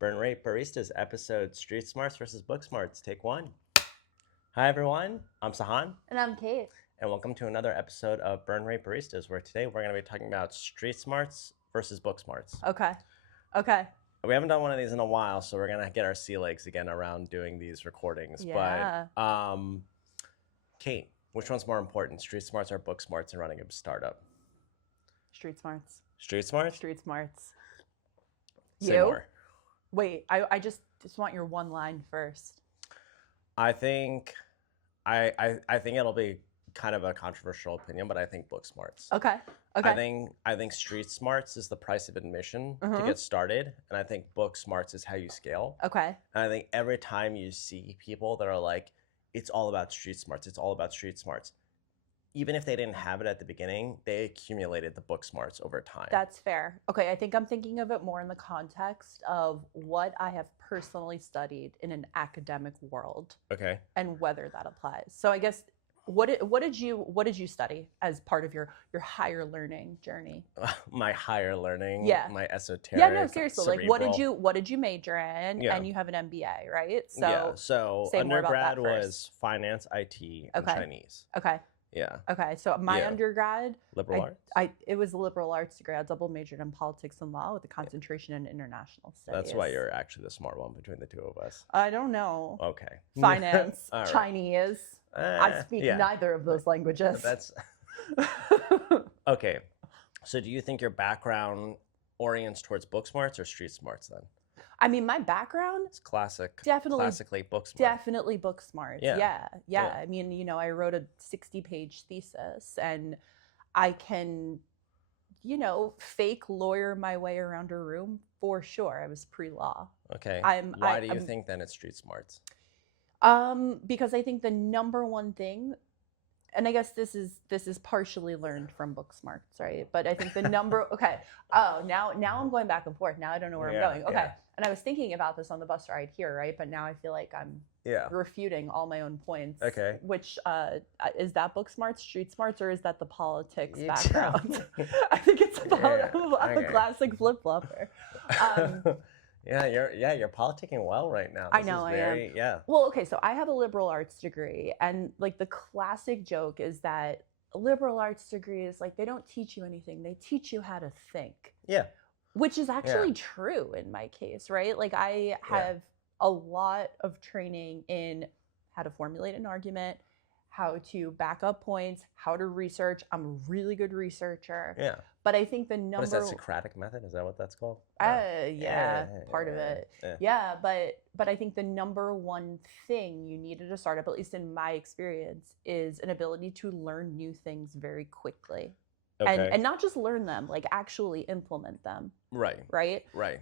Burn Rate Baristas episode Street Smarts versus Book Smarts, take one. Hi everyone, I'm Sahand. And I'm Cate. And welcome to another episode of Burn Rate Baristas, where today we're going to be talking about Street Smarts versus Book Smarts. Okay. We haven't done one of these in a while, so we're going to get our sea legs again around doing these recordings. Yeah. But, Cate, which one's more important, Street Smarts or Book Smarts in running a startup? Street Smarts. Street Smarts? Street Smarts. Say You? more. Wait, I just want your one line first. I think it'll be kind of a controversial opinion, but I think Book Smarts. Okay. I think Street Smarts is the price of admission to get started, and I think Book Smarts is how you scale. Okay. And I think every time you see people that are like, it's all about Street Smarts, it's all about Street Smarts, even if they didn't have it at the beginning, they accumulated the Book Smarts over time. That's fair. Okay, I think I'm thinking of it more in the context of what I have personally studied in an academic world. Okay. And whether that applies. So I guess what did you study as part of your higher learning journey? My higher learning, my esoteric. Yeah, no, seriously. Cerebral. Like what did you major in? Yeah. And you have an MBA, right? So undergrad was finance, IT, and Chinese. Okay. Yeah. Okay. So my undergrad, liberal arts. It was a liberal arts degree. I double majored in politics and law with a concentration in international studies. That's why you're actually the smart one between the two of us. I don't know. Okay. Finance, right. Chinese. I speak neither of those languages. That's okay. So do you think your background orients towards Book Smarts or Street Smarts then? I mean, my background, it's classically Book Smarts. Definitely Book Smarts. Yeah. I mean, I wrote a 60-page thesis, and I can, fake lawyer my way around a room for sure. I was pre-law. Okay. Why do you think then it's Street Smarts? Because I think the number one thing, and I guess this is partially learned from Book Smarts, right? But I think the number now I'm going back and forth. Now I don't know where I'm going. Okay. Yeah. And I was thinking about this on the bus ride here, right? But now I feel like I'm refuting all my own points. Okay. Which is that Book Smarts, Street Smarts, or is that the politics background? I think it's about a classic flip-flopper. You're politicking well right now. I know I am. Yeah. Well, okay, so I have a liberal arts degree, and like the classic joke is that a liberal arts degree is like they don't teach you anything; they teach you how to think. Yeah. Which is actually true in my case, right? Like I have a lot of training in how to formulate an argument, how to back up points, how to research. I'm a really good researcher. Yeah. But I think the number... What is that, Socratic method? Is that what that's called? Part of it. Yeah, but I think the number one thing you need at a startup, at least in my experience, is an ability to learn new things very quickly. Okay. And not just learn them, like actually implement them. Right.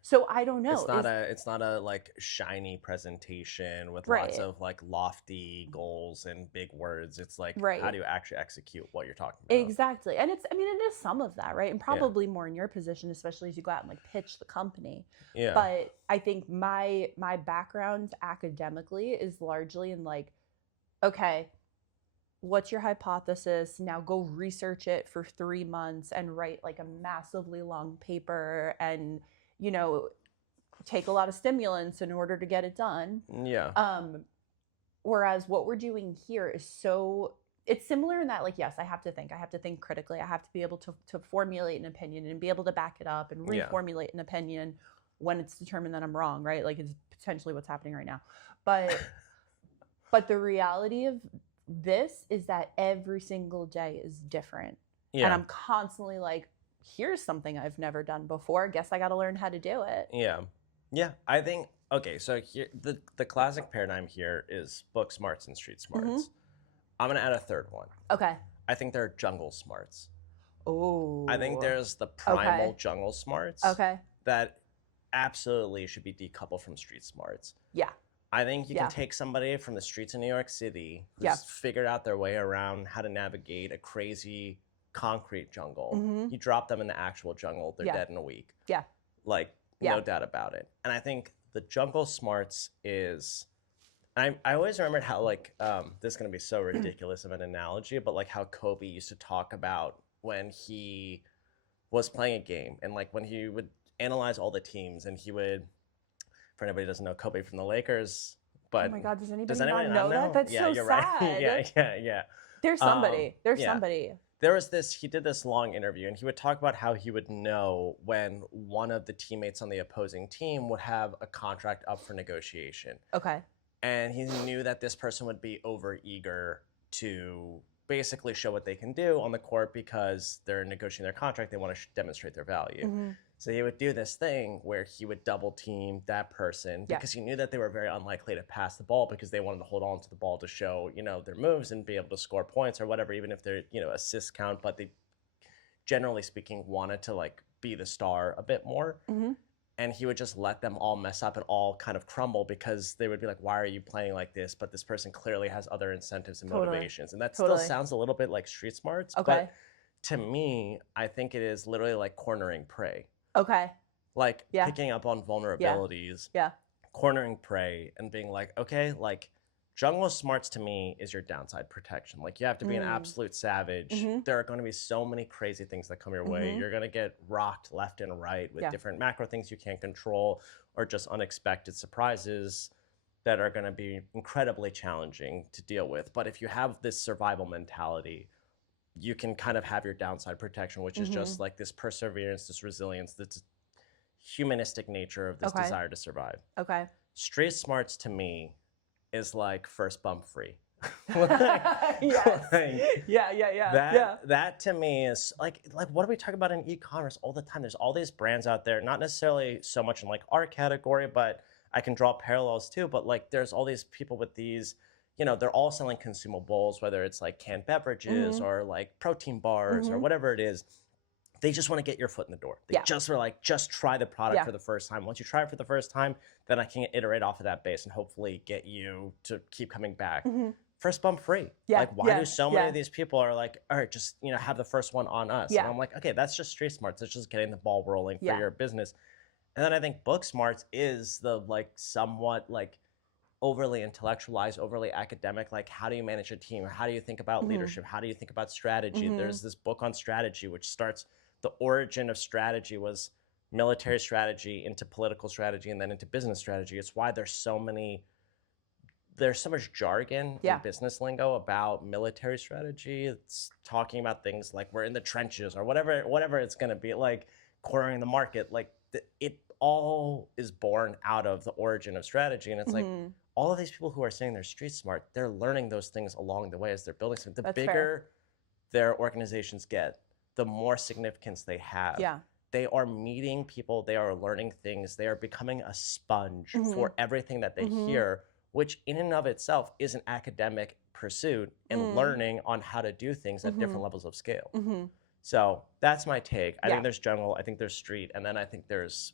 So I don't know. It's not a like shiny presentation with lots of like lofty goals and big words. It's like how do you actually execute what you're talking about? Exactly. And it is some of that, right? And probably more in your position, especially as you go out and like pitch the company. Yeah. But I think my background academically is largely in like, okay, what's your hypothesis? Now go research it for 3 months and write like a massively long paper and, take a lot of stimulants in order to get it done. Yeah. Whereas what we're doing here is it's similar in that, like, yes, I have to think critically. I have to be able to formulate an opinion and be able to back it up and reformulate an opinion when it's determined that I'm wrong, right? Like it's potentially what's happening right now. But the reality of this is that every single day is different. Yeah. And I'm constantly like, here's something I've never done before. Guess I got to learn how to do it. Yeah. Yeah. I think, okay, so here, the classic paradigm here is Book Smarts and Street Smarts. Mm-hmm. I'm going to add a third one. Okay. I think they're jungle smarts. Oh. I think there's the primal jungle smarts. Okay. That absolutely should be decoupled from Street Smarts. Yeah. I think you can take somebody from the streets of New York City who's figured out their way around how to navigate a crazy concrete jungle. Mm-hmm. You drop them in the actual jungle, they're dead in a week. Yeah. Like, no doubt about it. And I think the jungle smarts is... I always remembered how, like, this is going to be so ridiculous of an analogy, but, like, how Kobe used to talk about when he was playing a game and, like, when he would analyze all the teams and he would for anybody who doesn't know Kobe from the Lakers, but oh my God, does anybody not know that? That's yeah, so you're sad. Right. Yeah. There's somebody. There's yeah. somebody. There was this, he did this long interview and he would talk about how he would know when one of the teammates on the opposing team would have a contract up for negotiation. Okay. And he knew that this person would be over eager to basically show what they can do on the court because they're negotiating their contract. They want to demonstrate their value. Mm-hmm. So he would do this thing where he would double team that person because he knew that they were very unlikely to pass the ball because they wanted to hold on to the ball to show, their moves and be able to score points or whatever, even if they're, assist count, but they generally speaking wanted to like be the star a bit more. Mm-hmm. And he would just let them all mess up and all kind of crumble because they would be like, why are you playing like this? But this person clearly has other incentives and motivations. And that still sounds a little bit like street smarts. Okay. But to me, I think it is literally like cornering prey. Okay. Like picking up on vulnerabilities, cornering prey and being like, okay, like jungle smarts to me is your downside protection. Like you have to be an absolute savage. Mm-hmm. There are going to be so many crazy things that come your way. You're going to get rocked left and right with different macro things you can't control or just unexpected surprises that are going to be incredibly challenging to deal with. But if you have this survival mentality, you can kind of have your downside protection, which is just like this perseverance, this resilience, this humanistic nature of this desire to survive. Okay. Street smarts to me is like first bump free. Yes. That to me is like what do we talk about in e-commerce all the time? There's all these brands out there, not necessarily so much in like our category, but I can draw parallels too. But like there's all these people with these, they're all selling consumables, whether it's like canned beverages or like protein bars or whatever it is. They just want to get your foot in the door. They just were like, just try the product for the first time. Once you try it for the first time, then I can iterate off of that base and hopefully get you to keep coming back. First bump free. Like why do so many of these people are like, all right, just, have the first one on us. And I'm like, okay, that's just street smarts. It's just getting the ball rolling for your business. And then I think book smarts is the like somewhat like overly intellectualized, overly academic, like how do you manage a team? How do you think about leadership? How do you think about strategy? There's this book on strategy, which starts the origin of strategy was military strategy into political strategy and then into business strategy. It's why there's so much jargon in business lingo about military strategy. It's talking about things like we're in the trenches or whatever it's going to be, like cornering the market. Like it all is born out of the origin of strategy. And it's like all of these people who are saying they're street smart, they're learning those things along the way as they're building something. The bigger their organizations get, the more significance they have. Yeah. They are meeting people, they are learning things, they are becoming a sponge for everything that they hear, which in and of itself is an academic pursuit and learning on how to do things at different levels of scale. So that's my take. I think there's jungle, I think there's street, and then I think there's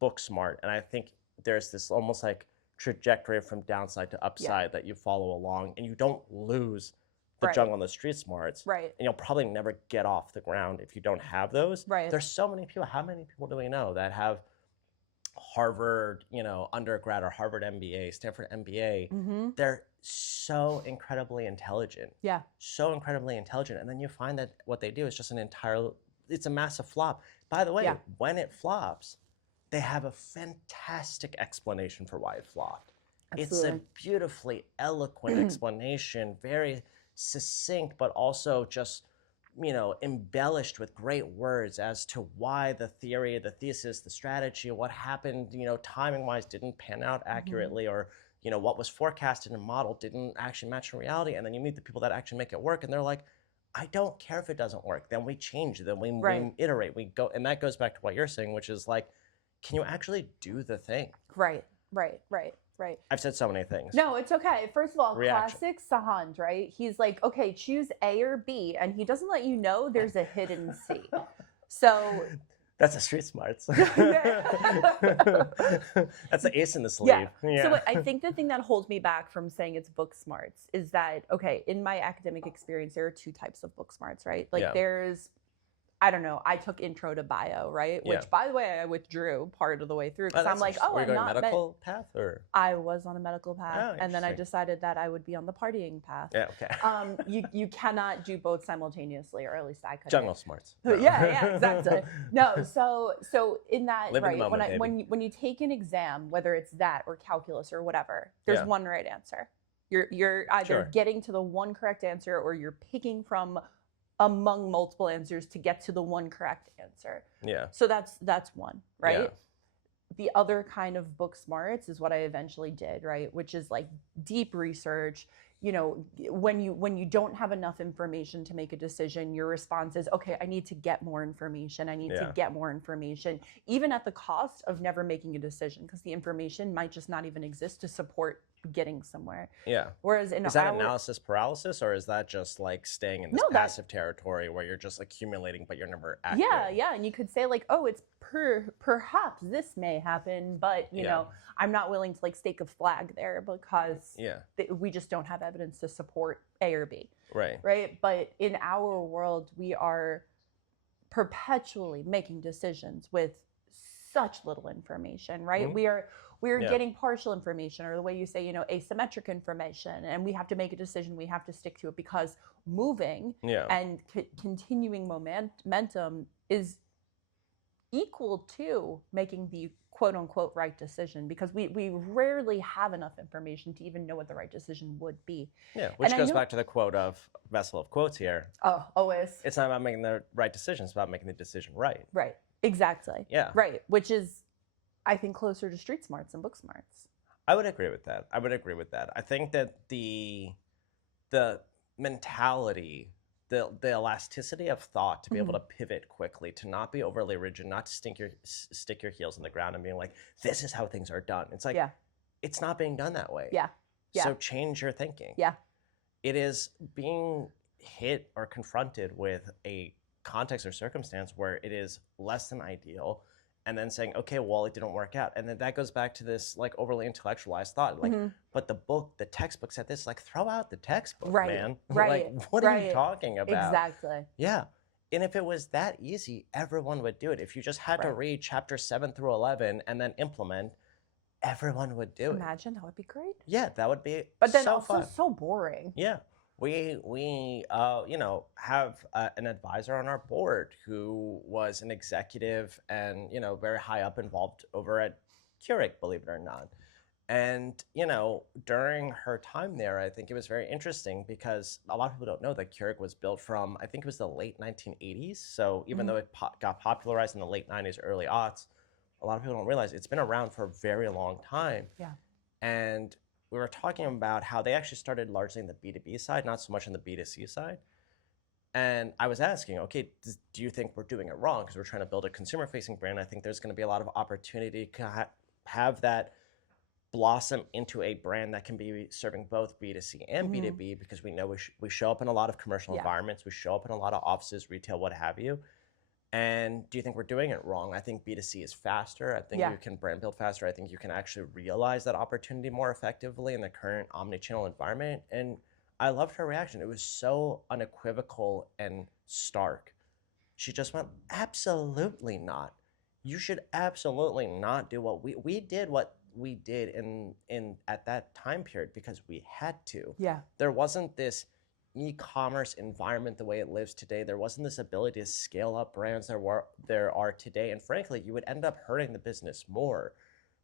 book smart. And I think there's this almost like trajectory from downside to upside that you follow along and you don't lose the jungle and the street smarts. Right. And you'll probably never get off the ground if you don't have those. Right. There's so many people. How many people do we know that have Harvard, undergrad or Harvard MBA, Stanford MBA? They're so incredibly intelligent. Yeah. So incredibly intelligent. And then you find that what they do is just it's a massive flop. By the way, when it flops, they have a fantastic explanation for why it flopped. Absolutely. It's a beautifully eloquent explanation, very succinct, but also just, embellished with great words as to why the theory, the thesis, the strategy, what happened, timing-wise didn't pan out accurately or, what was forecasted and modeled didn't actually match in reality. And then you meet the people that actually make it work and they're like, I don't care if it doesn't work. Then we change it, then we iterate, we go. And that goes back to what you're saying, which is like, can you actually do the thing? Right. I've said so many things. No, it's okay. First of all, classic Sahand, right? He's like, okay, choose A or B, and he doesn't let you know there's a hidden C. So that's a street smarts. That's the ace in the sleeve. Yeah. So I think the thing that holds me back from saying it's book smarts is that, okay, in my academic experience, there are two types of book smarts, right? Like I don't know, I took intro to bio, right? Which, by the way, I withdrew part of the way through because I'm like, oh, were you I'm going not medical path or? I was on a medical path, Oh, and then I decided that I would be on the partying path. Yeah, okay. You cannot do both simultaneously, or at least I couldn't. Jungle smarts. No. Yeah, exactly. No, so in that, Live in right, the moment, when you take an exam, whether it's that or calculus or whatever, there's one right answer. You're either getting to the one correct answer, or you're picking from among multiple answers to get to the one correct answer. Yeah. So that's one, right? Yeah. The other kind of book smarts is what I eventually did, right? Which is like deep research. You know, when you don't have enough information to make a decision, your response is, okay, I need to get more information. I need to get more information, even at the cost of never making a decision, because the information might just not even exist to support getting somewhere. Yeah. Whereas is that analysis paralysis, or is that just like staying in this passive territory where you're just accumulating but you're never acting? Yeah, and you could say like, oh, it's perhaps this may happen, but you know, I'm not willing to like stake a flag there because we just don't have evidence to support A or B. Right. But in our world, we are perpetually making decisions with such little information, right? We're getting partial information, or the way you say, you know, asymmetric information, and we have to make a decision. We have to stick to it because moving and continuing momentum is equal to making the quote unquote right decision, because we rarely have enough information to even know what the right decision would be. Yeah, which goes back to the quote of vessel of quotes here. Oh, always. It's not about making the right decision, it's about making the decision right. Right. Exactly. Yeah. Right. Which is, I think, closer to street smarts and book smarts. I would agree with that. I think that the mentality, the elasticity of thought to be able to pivot quickly, to not be overly rigid, not to stick your heels in the ground and being like, this is how things are done. It's like, it's not being done that way. Yeah. So change your thinking. Yeah. It is being hit or confronted with a context or circumstance where it is less than ideal, and then saying, okay, well, it didn't work out. And then that goes back to this like overly intellectualized thought. Like, but the textbook said this, like, throw out the textbook, man. Like, what are you talking about? Exactly. Yeah. And if it was that easy, everyone would do it. If you just had to read chapter 7 through 11 and then implement, everyone would do it. Imagine, that would be great. Yeah, that would be But then so also fun. so boring. Yeah. We you know, have an advisor on our board who was an executive and, you know, very high up involved over at Keurig, believe it or not. And, you know, during her time there, I think it was very interesting because a lot of people don't know that Keurig was built from, I think it was the late 1980s. So even though it got popularized in the late 90s, early aughts, a lot of people don't realize it's been around for a very long time. Yeah. And we were talking about how they actually started largely in the B2B side, not so much on the B2C side. And I was asking, okay, do you think we're doing it wrong? Because we're trying to build a consumer-facing brand. I think there's going to be a lot of opportunity to have that blossom into a brand that can be serving both B2C and B2B, because we know we show up in a lot of commercial environments. We show up in a lot of offices, retail, what have you. And do you think we're doing it wrong? I think B2C is faster. I think you can brand build faster. I think you can actually realize that opportunity more effectively in the current omnichannel environment. And I loved her reaction. It was so unequivocal and stark. She just went, absolutely not. You should absolutely not do what we did what we did in at that time period because we had to. Yeah. There wasn't this e-commerce environment the way it lives today. There wasn't this ability to scale up brands there are today. And frankly, you would end up hurting the business more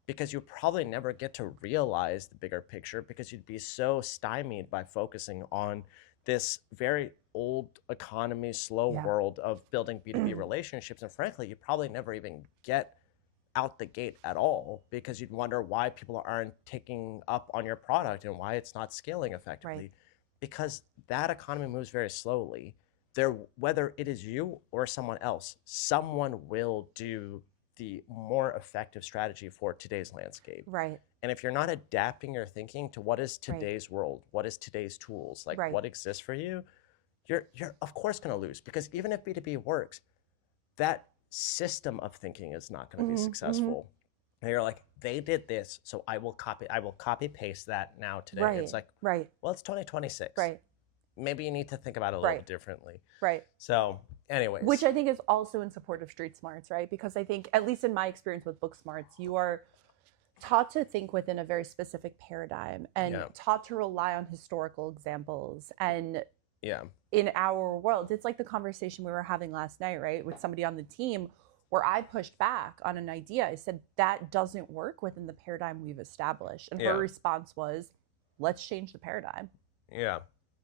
because you probably never get to realize the bigger picture because you'd be so stymied by focusing on this very old economy, slow world of building B2B relationships. And frankly, you probably never even get out the gate at all because you'd wonder why people aren't taking up on your product and why it's not scaling effectively. Right. Because that economy moves very slowly. Whether it is you or someone else, someone will do the more effective strategy for today's landscape. Right. And if you're not adapting your thinking to what is today's world, what is today's tools, like what exists for you, you're of course going to lose. Because even if B2B works, that system of thinking is not going to be successful. And you're like, they did this, so I will copy paste that now today. Right. It's like, well, it's 2026. Right. Maybe you need to think about it a little differently. Right. So Anyways. Which I think is also in support of street smarts, right? Because I think, at least in my experience with book smarts, you are taught to think within a very specific paradigm and taught to rely on historical examples. And in our world, it's like the conversation we were having last night, right? With somebody on the team where I pushed back on an idea. I said, that doesn't work within the paradigm we've established. And her response was, let's change the paradigm. Yeah.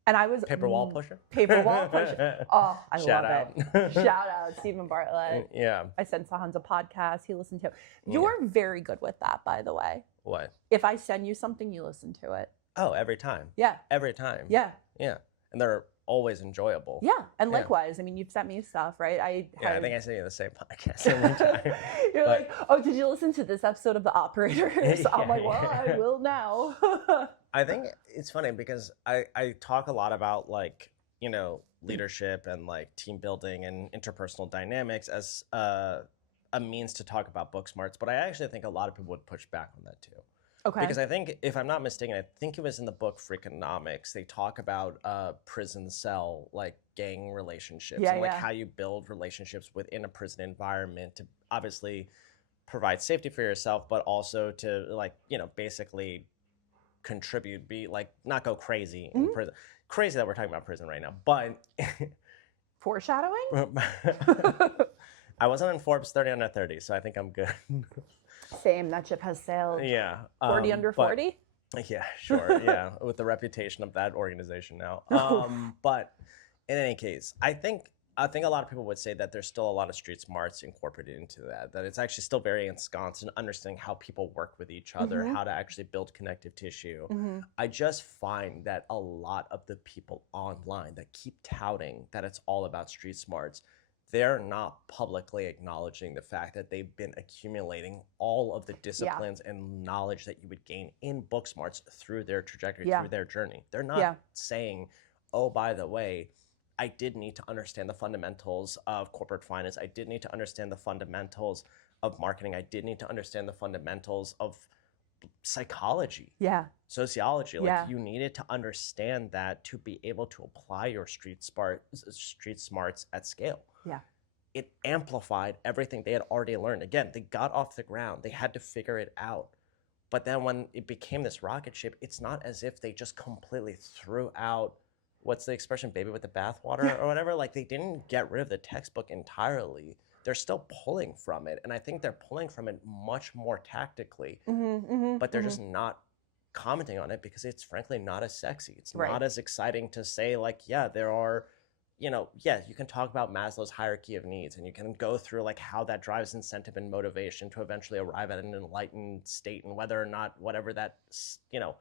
And I was paper wall pusher. Paper wall pusher. Oh, I Shout love out. it. Shout out, Stephen Bartlett. Yeah. I sent Sahand a podcast. He listened to it. You're very good with that, by the way. What? If I send you something, you listen to it. Oh, every time. Yeah. Every time. Yeah. Yeah. And they're always enjoyable. Yeah. And likewise, I mean, you've sent me stuff, right? I think I sent you the same podcast every time. You're like, oh, did you listen to this episode of The Operators? I'm like, well, I will now. I think it's funny because I talk a lot about like, you know, leadership and like team building and interpersonal dynamics as a means to talk about book smarts, but I actually think a lot of people would push back on that too. Okay. Because I think, if I'm not mistaken, I think it was in the book Freakonomics, they talk about prison cell, like gang relationships and like how you build relationships within a prison environment to obviously provide safety for yourself, but also to like, you know, basically contribute, be like, not go crazy in prison. Crazy that we're talking about prison right now, but foreshadowing? I wasn't in Forbes 30 under 30, so I think I'm good. Same, that ship has sailed. Yeah. 40 under 40? Yeah, sure. Yeah, with the reputation of that organization now. But in any case, I think a lot of people would say that there's still a lot of street smarts incorporated into that it's actually still very ensconced in understanding how people work with each other, how to actually build connective tissue. I just find that a lot of the people online that keep touting that it's all about street smarts, they're not publicly acknowledging the fact that they've been accumulating all of the disciplines and knowledge that you would gain in book smarts through their trajectory, through their journey. They're not saying, oh, by the way, I did need to understand the fundamentals of corporate finance. I did need to understand the fundamentals of marketing. I did need to understand the fundamentals of psychology, sociology. Like you needed to understand that to be able to apply your street smarts at scale. Yeah. It amplified everything they had already learned. Again, they got off the ground. They had to figure it out. But then when it became this rocket ship, it's not as if they just completely threw out, what's the expression, baby with the bathwater or whatever. Like they didn't get rid of the textbook entirely. They're still pulling from it. And I think they're pulling from it much more tactically, but they're just not commenting on it because it's frankly not as sexy. It's not as exciting to say like, yeah, there are, you know, you can talk about Maslow's hierarchy of needs and you can go through like how that drives incentive and motivation to eventually arrive at an enlightened state and whether or not whatever that, you know,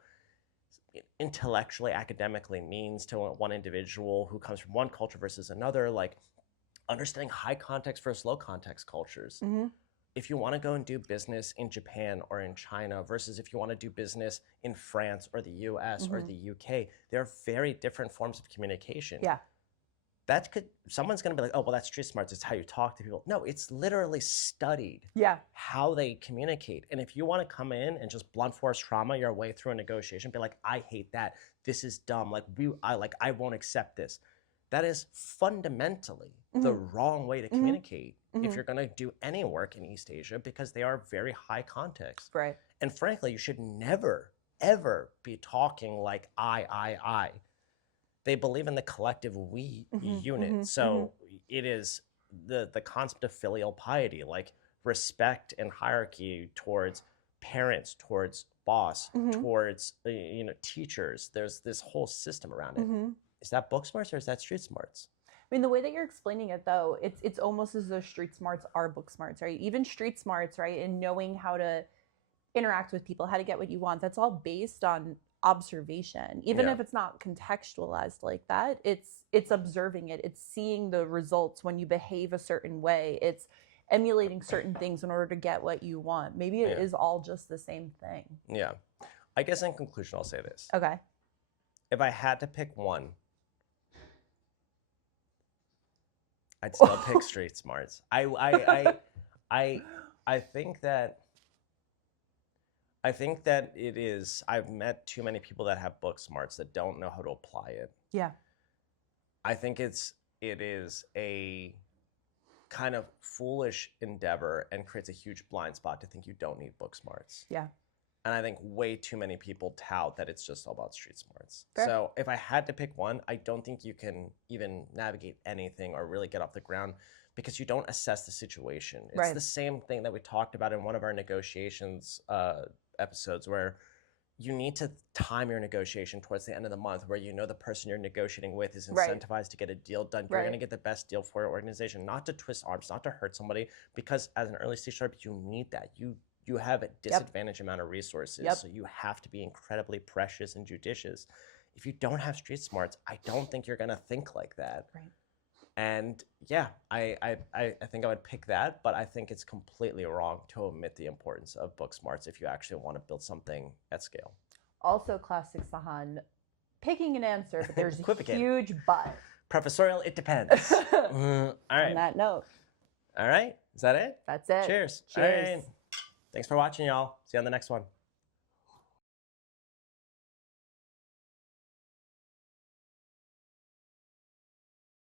intellectually, academically means to one individual who comes from one culture versus another, like understanding high context versus low context cultures. If you want to go and do business in Japan or in China versus if you want to do business in France or the US or the UK, they're very different forms of communication. Yeah. That could, someone's going to be like, oh, well, that's street smarts. It's how you talk to people. No, it's literally studied how they communicate. And if you want to come in and just blunt force trauma your way through a negotiation, be like, I hate that. This is dumb. Like, I won't accept this. That is fundamentally the wrong way to communicate if you're going to do any work in East Asia because they are very high context. Right. And frankly, you should never, ever be talking like I. They believe in the collective we unit. So it is the concept of filial piety, like respect and hierarchy towards parents, towards boss, towards you know, teachers. There's this whole system around it. Is that book smarts or is that street smarts? I mean, the way that you're explaining it, though, it's almost as though street smarts are book smarts, right? Even street smarts, right, and knowing how to interact with people, how to get what you want, that's all based on observation. Even if it's not contextualized like that, it's observing it. It's seeing the results when you behave a certain way. It's emulating certain things in order to get what you want. Maybe it is all just the same thing. Yeah. I guess in conclusion, I'll say this. Okay. If I had to pick one, I'd still pick street smarts. I think that it is, I've met too many people that have book smarts that don't know how to apply it. Yeah. I think it's it is a kind of foolish endeavor and creates a huge blind spot to think you don't need book smarts. Yeah. And I think way too many people tout that it's just all about street smarts. Fair. So if I had to pick one, I don't think you can even navigate anything or really get off the ground because you don't assess the situation. It's the same thing that we talked about in one of our negotiations episodes where you need to time your negotiation towards the end of the month where you know the person you're negotiating with is incentivized to get a deal done. You're going to get the best deal for your organization, not to twist arms, not to hurt somebody, because as an early stage startup, you need that. You have a disadvantaged amount of resources, so you have to be incredibly precious and judicious. If you don't have street smarts, I don't think you're going to think like that. Right. And yeah, I think I would pick that, but I think it's completely wrong to omit the importance of book smarts if you actually want to build something at scale. Also classic Sahand, picking an answer, but there's a huge but. Professorial, it depends. All right. On that note. All right. Is that it? That's it. Cheers. Cheers. All right. Thanks for watching, y'all. See you on the next one.